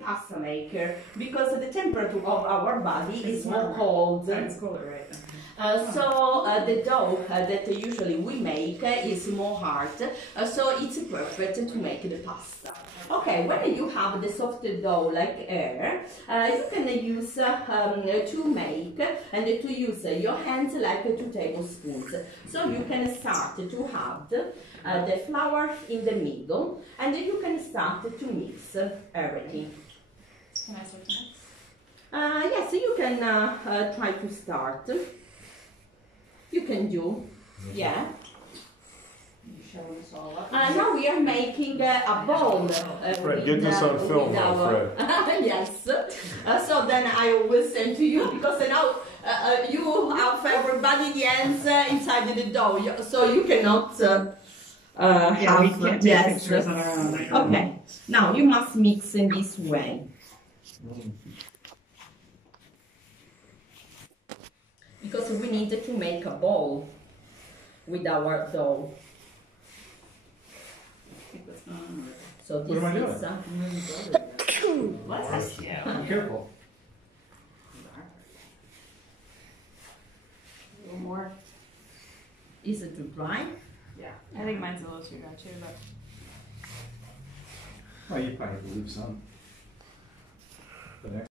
Pasta maker, because the temperature of our body is more cold. It's colder, right? So the dough that usually we make is more hard, so it's perfect to make the pasta. Okay, when you have the soft dough like air, you can use to make and to use your hands like 2 tablespoons. So you can start to add the flour in the middle, and you can start to mix everything. Can I start to mix? Yes, you can try to start. You can do, yeah. You showing us all up? Now we are making a bowl. Fred, get this on film now, Fred. Yes. So then I will send to you, because now you have everybody ingredients inside the dough, so you cannot Yeah, we can't take pictures on our own. Okay, now you must mix in this way. Because we need to make a bowl with our dough. So this What am I is Bless you. Be careful. A little more. is it too dry? Yeah. I think mine's a little too dry too, but. Well, you probably leave some. The next